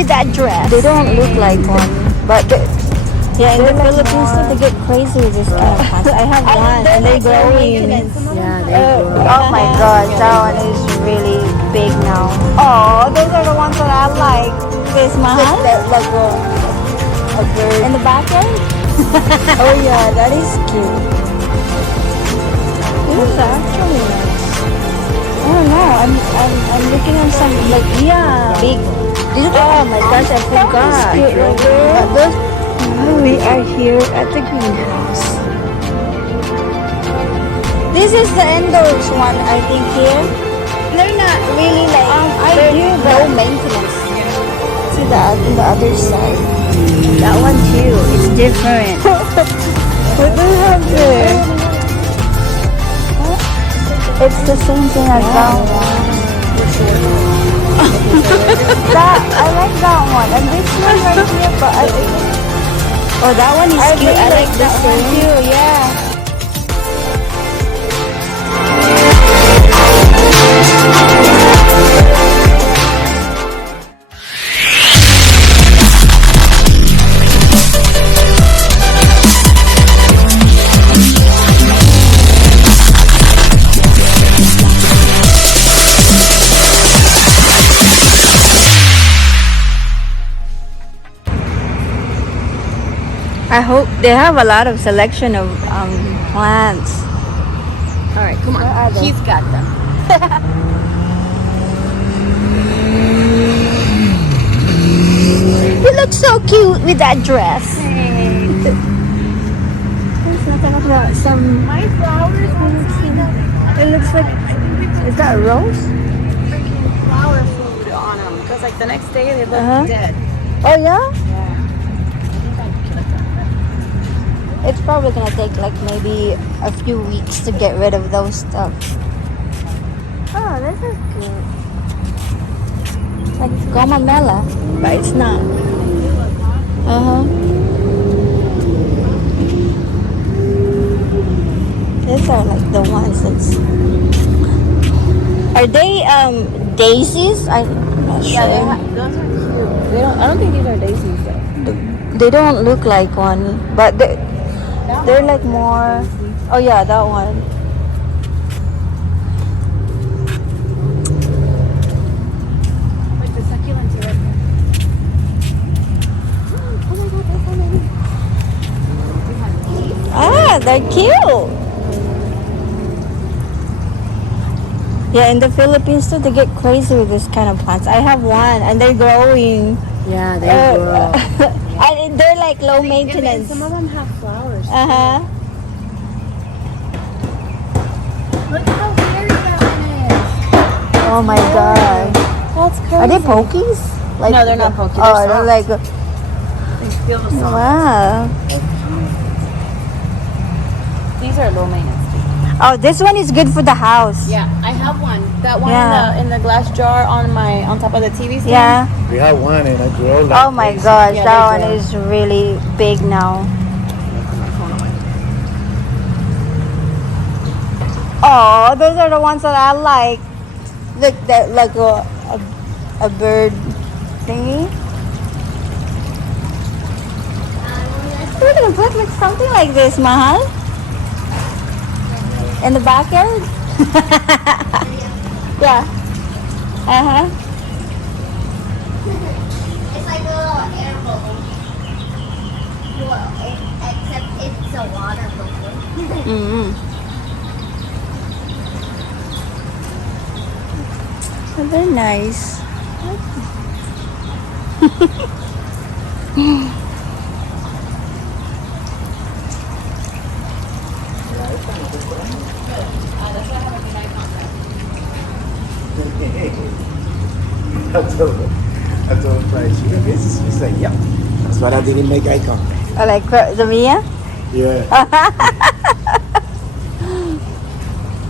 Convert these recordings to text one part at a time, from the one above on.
with that dress. They don't look like one, but yeah, in the Philippines too, they get crazy with this kind of plants. I have one, and they're growing. Yeah, they grow. Oh my gosh, that one is really big now. Oh, those are the ones that I like. This mahal? Like a bird. In the backyard? Oh yeah, that is cute. This is actually nice. I don't know. I'm looking at some like big. Oh my gosh, I forgot. Cute, right there. But those. We are here at the greenhouse. This is the indoors one, I think here. They're not really like Low maintenance. see that in the other side. That one too. It's different. What do you have there? It's the same thing as that one. That I like that one, and this one right here, but I think Oh, that one is cute. I like this that one one. too. Yeah. I hope they have a lot of selection of plants. All right, come on. He's got them. You look so cute with that dress. Some. My flowers It looks like. Is that a rose? freaking flower food on them because like the next day they look dead. Oh yeah. Yeah. It's probably gonna take like maybe a few weeks to get rid of those stuff. Oh, this is cute. Like gomamela, but it's not. These are like the ones that's. Are they daisies? I'm not sure. Yeah, those are cute. They don't. I don't think these are daisies though. They don't look like one, but they're like more. Oh yeah, that one. Like the succulents are right there. Oh my god, there's so many. We have these. Ah, they're cute. Yeah, in the Philippines too, they get crazy with this kind of plants. I have one, and they're growing. Yeah, they grow. And they're like low maintenance. Some of them have flowers. Look how weird that one is. Oh my god. That's crazy. Are they pokies? Like No, they're not pokies. Oh, They're they're like. They feel the salt. Wow. These are low maintenance. Oh, this one is good for the house. Yeah, I have one. That one Yeah. in the glass jar on top of the TV stand. Yeah. We have one and I grow like Oh my crazy. gosh, Yeah, that they one grow. is really big now. Oh, those are the ones that I like. Look, that like a bird thingy. We're gonna put like something like this, Mahal, in the backyard. Yeah. it's like a little air bubble. Well, except it's a water bubble. Mm-hmm. They're nice. I told him, like, you this? He's like, yep. That's why I didn't make eye contact. I like the Mia. Yeah.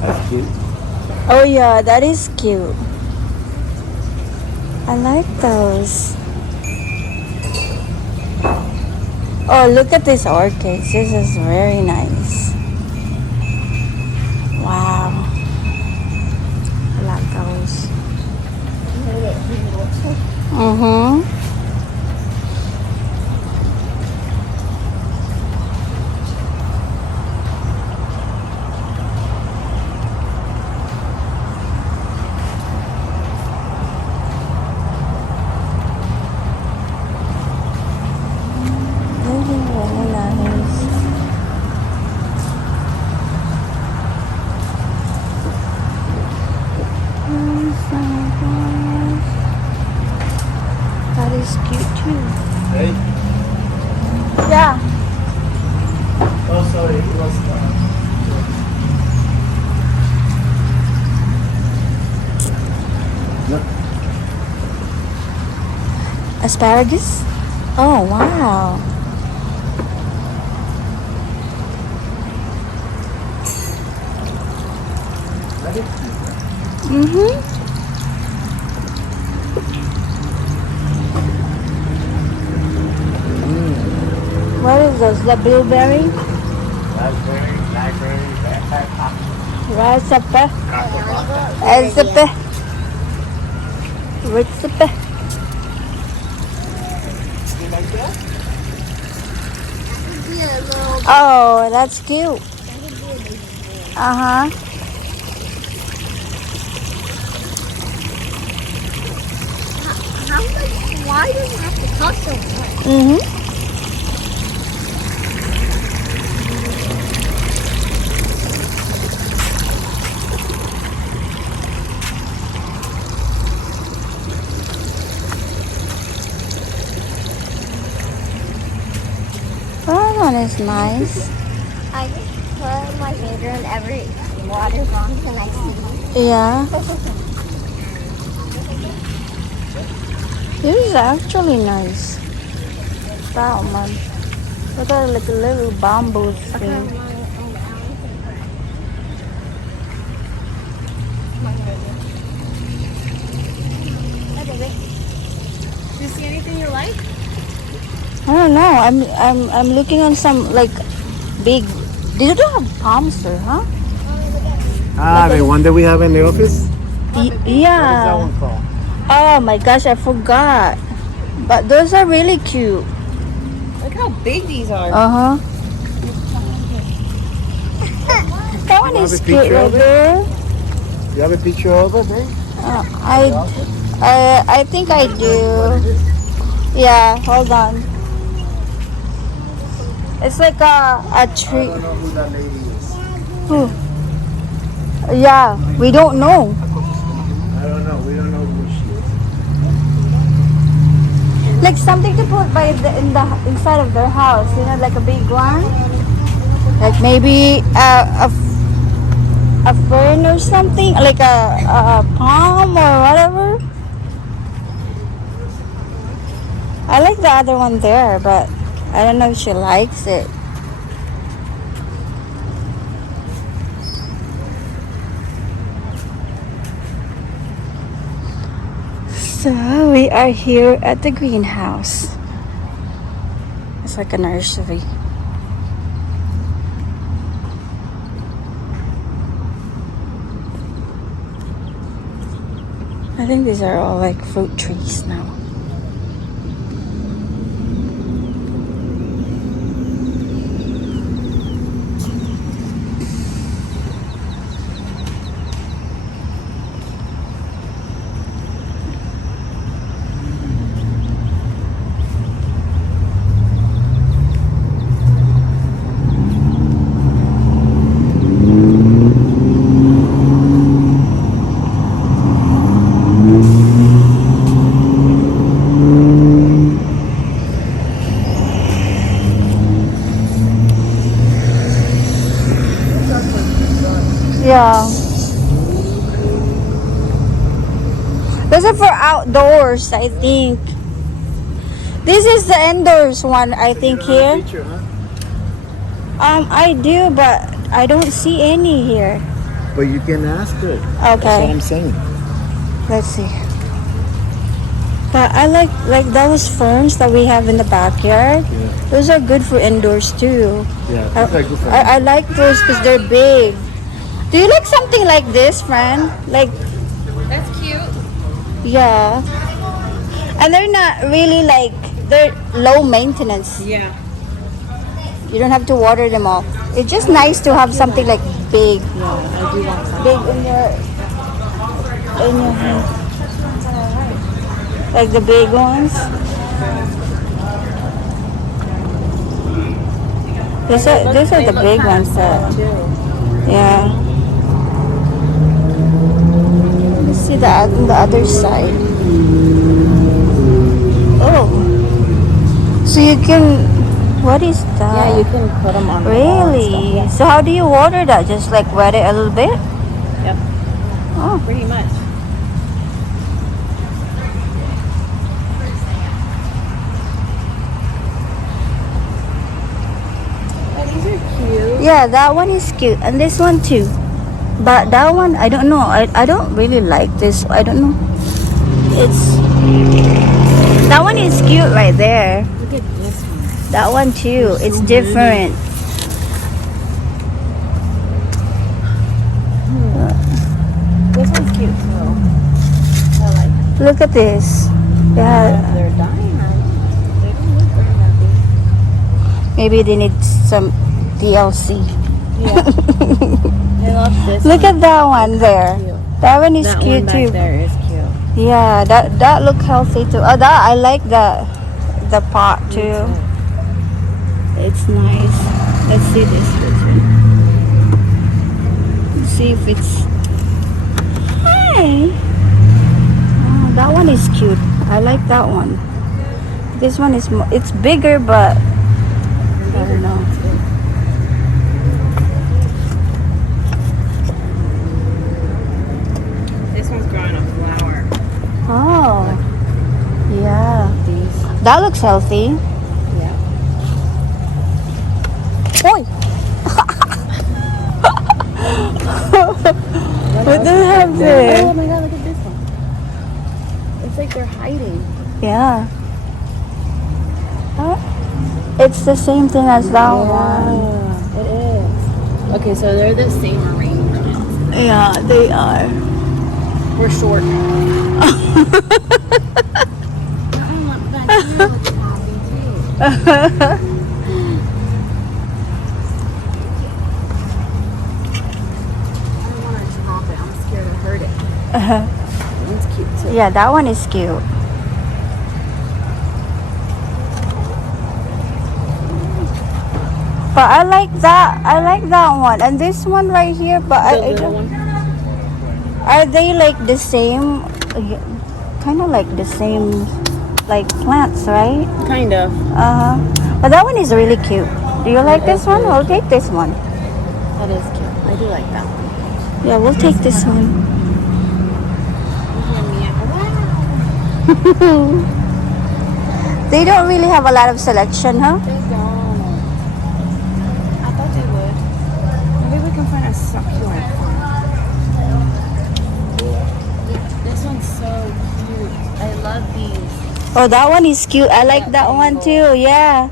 That's cute. Oh yeah, that is cute. I like those. Oh, look at these orchids. This is very nice. Wow. I like those. Mm-hmm. No, sorry, it was. No. Asparagus? Oh, wow. Mm-hmm. What is this? The blueberry? Raspberry, blackberry, Recipe. Recipe. Recipe. You like that? Yeah, little. Oh, that's cute. Uh-huh. How much? Why does it have to cost so much? Mm-hmm. Oh, that one is nice. I just put my finger in every water fountain and I see. Yeah. This is actually nice. That one. Look at like a little bamboo thing. Do you see anything you like? I don't know. I'm looking on some like big. They don't have palms there, huh? Ah, the one that we have in the office? Y- What is that yeah. one called? Oh my gosh, I forgot. But those are really cute. Look how big these are. Uh huh. That one You have is a cute picture right of it? there. You have a picture of it, eh? I think I do. Yeah, hold on. It's like a I tree. don't know who that lady is. Who? Yeah, we don't know. I don't know. We don't know who she is. Like something to put by in the inside of their house, you know, like a big one. Like maybe a fern or something, like a palm or whatever. I like the other one there, but I don't know if she likes it. So we are here at the greenhouse. It's like a nursery. I think these are all like fruit trees now. Yeah. Those are for outdoors, I think. This is the indoors one, I think, here. Picture, huh? I do, but I don't see any here. But you can ask her. That's what Okay, I'm saying. let's see. But I like those ferns that we have in the backyard. Yeah. Those are good for indoors too. Yeah. I, these are good for I like those because they're big. Do you like something like this, friend? Like, That's cute. yeah. And they're not really like, they're low maintenance. Yeah. You don't have to water them all. It's just nice to have something like big. Yeah, I do want some. Big in your hand. Like the big ones. These are the big ones. Yeah. Let's see that on the other side. Oh. So you can What is that? Yeah, you can put them on the wall and Really? stuff. So how do you water that? Just like wet it a little bit? Yep. Oh. Pretty much. Oh, these are cute. Yeah, that one is cute. And this one too. But that one, I don't know. I don't really like this. I don't know. It's... That one is cute right there. Look at this one. That one too. They're It's so different. This one's cute too. I like it. Look at this. Yeah, Yeah. they're dying. They don't look very happy. Maybe they need some DLC. Yeah. I love this Look one. at that one there. Cute. That one is That cute one back too. there is cute. Yeah, that look healthy too. Oh, that I like the pot Me too. It's nice. Let's see this. Let's see if it's. Hi. Oh, that one is cute. I like that one. This one is it's bigger, but I don't know. This one's growing a flower. Oh, yeah. These. That looks healthy. Yeah. Oi! What do you have Oh there? my god, look at this one. It's like they're hiding. Yeah. Huh? It's the same thing as that one. It is. Okay, so they're the same arrangement. Yeah, they are. We're short. I don't want to drop it. I'm scared to hurt it. It's cute too. Yeah, that one is cute. But I like that. I like that one. And this one right here, but The I little don't, one. are they like the same? Kind of like the same, like plants, right? Kind of. But that one is really cute. Do you like this one? We'll take this one. That is cute. I do like that one. Yeah, we'll take this one. They don't really have a lot of selection, huh? They don't. I thought they would. Maybe we can find a succulent one. This one's so cute. I love these. Oh, that one is cute. I like that one too. Yeah.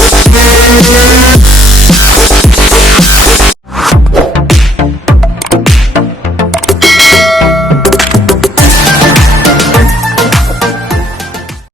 Yeah.